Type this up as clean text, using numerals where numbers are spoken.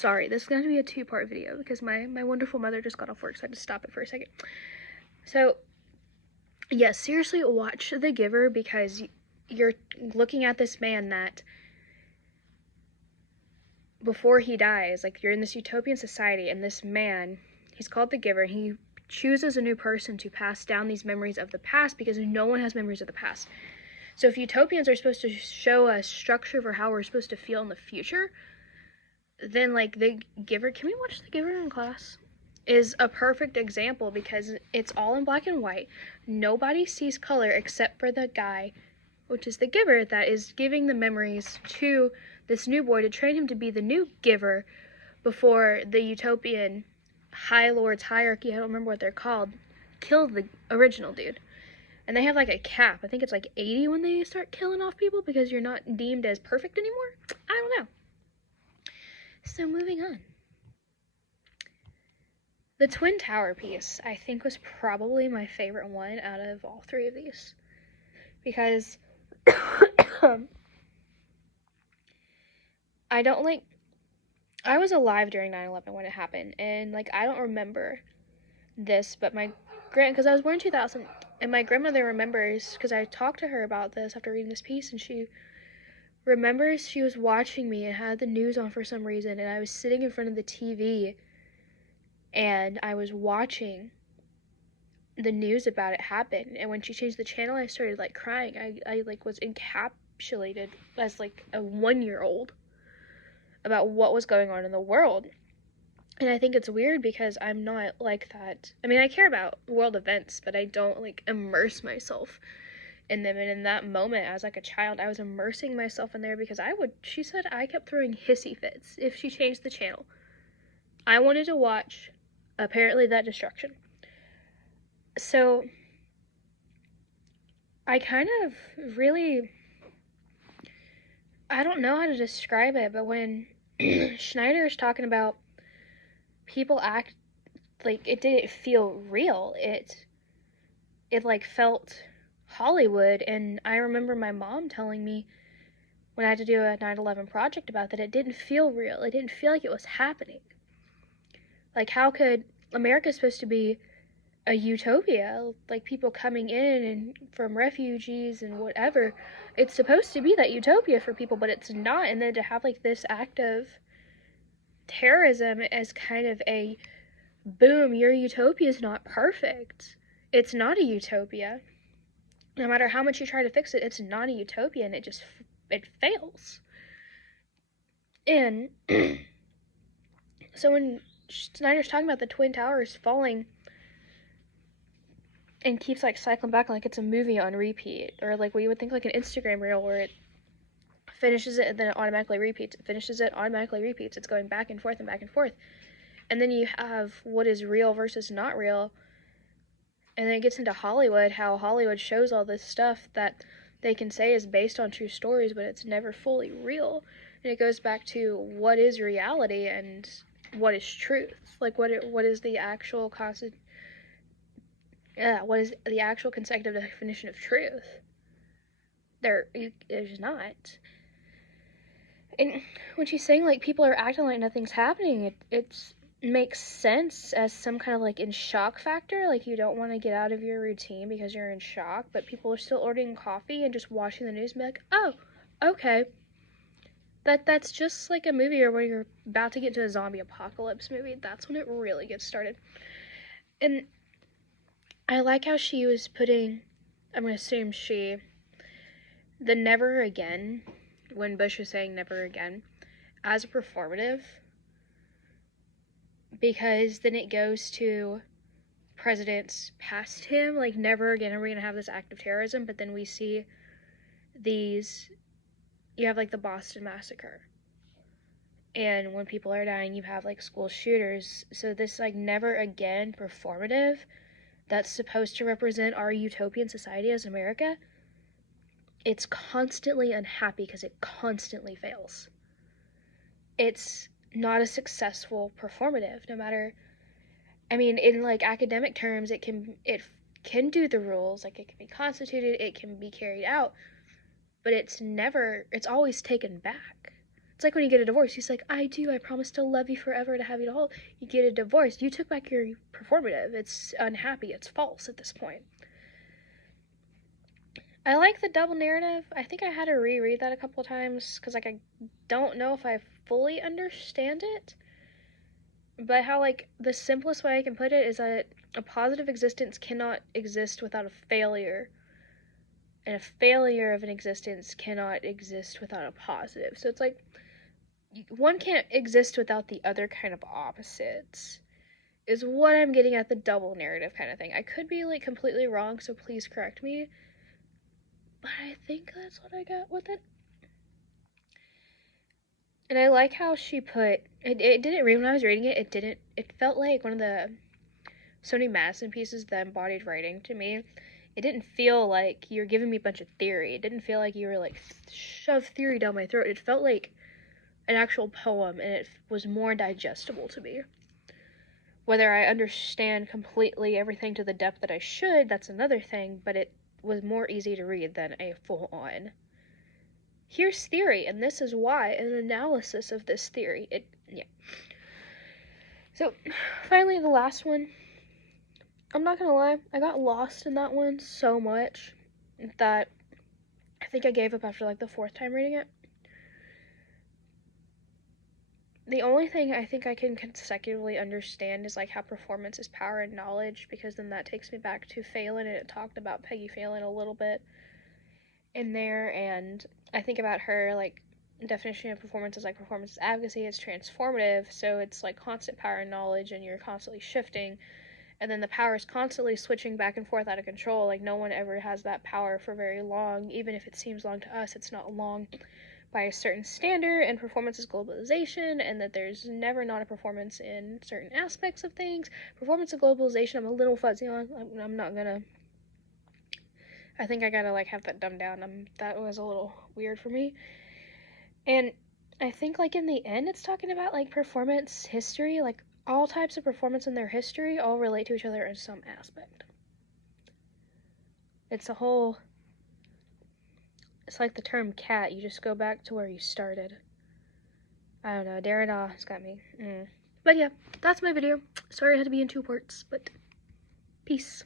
sorry, this is going to be a two-part video because my wonderful mother just got off work, so I had to stop it for a second. So, yes, seriously, watch The Giver, because you're looking at this man that, before he dies, like, you're in this utopian society, and this man, he's called The Giver, and he chooses a new person to pass down these memories of the past, because no one has memories of the past. So if utopians are supposed to show a structure for how we're supposed to feel in the future, then, like, The Giver, can we watch The Giver in class? Is a perfect example, because it's all in black and white. Nobody sees color except for the guy, which is the giver, that is giving the memories to this new boy to train him to be the new giver before the utopian High Lords hierarchy, I don't remember what they're called, kill the original dude. And they have like a cap. I think it's like 80 when they start killing off people because you're not deemed as perfect anymore. I don't know. So moving on. The Twin Tower piece, I think, was probably my favorite one out of all three of these. Because I was alive during 9/11 when it happened, and, like, I don't remember this, but because I was born in 2000, and my grandmother remembers, because I talked to her about this after reading this piece, and she remembers she was watching me and had the news on for some reason, and I was sitting in front of the TV, and I was watching the news about it happen, and when she changed the channel, I started, like, crying. I like, was encapsulated as, like, a 1-year-old about what was going on in the world. And I think it's weird because I'm not like that. I mean, I care about world events, but I don't, like, immerse myself in them. And in that moment, as, like, a child, I was immersing myself in there because she said I kept throwing hissy fits if she changed the channel. I wanted to watch, apparently, that destruction. So, I kind of really, I don't know how to describe it, but when Schneider is talking about people act like it didn't feel real, it like felt Hollywood. And I remember my mom telling me when I had to do a 9/11 project about that, it didn't feel real. It didn't feel like it was happening. Like, how could America supposed to be a utopia, like people coming in and from refugees and whatever? It's supposed to be that utopia for people, but it's not. And then to have, like, this act of terrorism as kind of a boom, your utopia is not perfect. It's not a utopia. No matter how much you try to fix it, it's not a utopia, and it fails. And so when Snyder's talking about the Twin Towers falling and keeps, like, cycling back like it's a movie on repeat, or like what you would think like an Instagram reel where it finishes it and then it automatically repeats, it finishes it, automatically repeats, it's going back and forth and back and forth. And then you have what is real versus not real. And then it gets into Hollywood, how Hollywood shows all this stuff that they can say is based on true stories, but it's never fully real. And it goes back to what is reality and what is truth. Like, what is the actual what is the actual consecutive definition of truth? There's not. And when she's saying, like, people are acting like nothing's happening, it makes sense as some kind of, like, in shock factor. Like, you don't want to get out of your routine because you're in shock, but people are still ordering coffee and just watching the news and be like, oh, okay. That's just like a movie or where you're about to get to a zombie apocalypse movie. That's when it really gets started. And I like how she was putting, I'm going to assume the never again, when Bush was saying never again, as a performative, because then it goes to presidents past him, like, never again are we going to have this act of terrorism. But then we see you have, like, the Boston Massacre, and when people are dying, you have, like, school shooters. So this, like, never again performative that's supposed to represent our utopian society as America, it's constantly unhappy because it constantly fails. It's not a successful performative, no matter, I mean, in, like, academic terms, it can do the rules, like, it can be constituted, it can be carried out, but it's always taken back. It's like when you get a divorce, he's like, I do, I promise to love you forever, to have you to hold. You get a divorce, you took back your performative. It's unhappy, it's false at this point. I like the double narrative. I think I had to reread that a couple of times because, like, I don't know if I fully understand it. But how, like, the simplest way I can put it is that a positive existence cannot exist without a failure. And a failure of an existence cannot exist without a positive. So it's like, one can't exist without the other kind of opposites, is what I'm getting at the double narrative kind of thing. I could be, like, completely wrong, so please correct me. But I think that's what I got with it. And I like how she put it didn't read when I was reading it. It felt like one of the Sony Madison pieces, the embodied writing to me. It didn't feel like you're giving me a bunch of theory. It didn't feel like you were like shove theory down my throat. It felt like an actual poem, and it was more digestible to me. Whether I understand completely everything to the depth that I should, that's another thing, but it was more easy to read than a full on, here's theory, and this is why, an analysis of this theory. Yeah. So, finally, the last one. I'm not gonna lie, I got lost in that one so much that I think I gave up after, like, the 4th time reading it. The only thing I think I can consecutively understand is, like, how performance is power and knowledge, because then that takes me back to Phelan, and it talked about Peggy Phelan a little bit in there, and I think about her, like, definition of performance is like performance advocacy. It's transformative, so it's like constant power and knowledge, and you're constantly shifting, and then the power is constantly switching back and forth out of control. Like, no one ever has that power for very long. Even if it seems long to us, it's not long by a certain standard. And performance is globalization, and that there's never not a performance in certain aspects of things. Performance and globalization, I'm a little fuzzy on. I'm not gonna, I think I gotta, like, have that dumbed down. That was a little weird for me. And I think, like, in the end, it's talking about, like, performance history. Like, all types of performance in their history all relate to each other in some aspect. It's a whole, it's like the term cat. You just go back to where you started. I don't know. Derrida has got me. But yeah, that's my video. Sorry it had to be in 2 parts, but peace.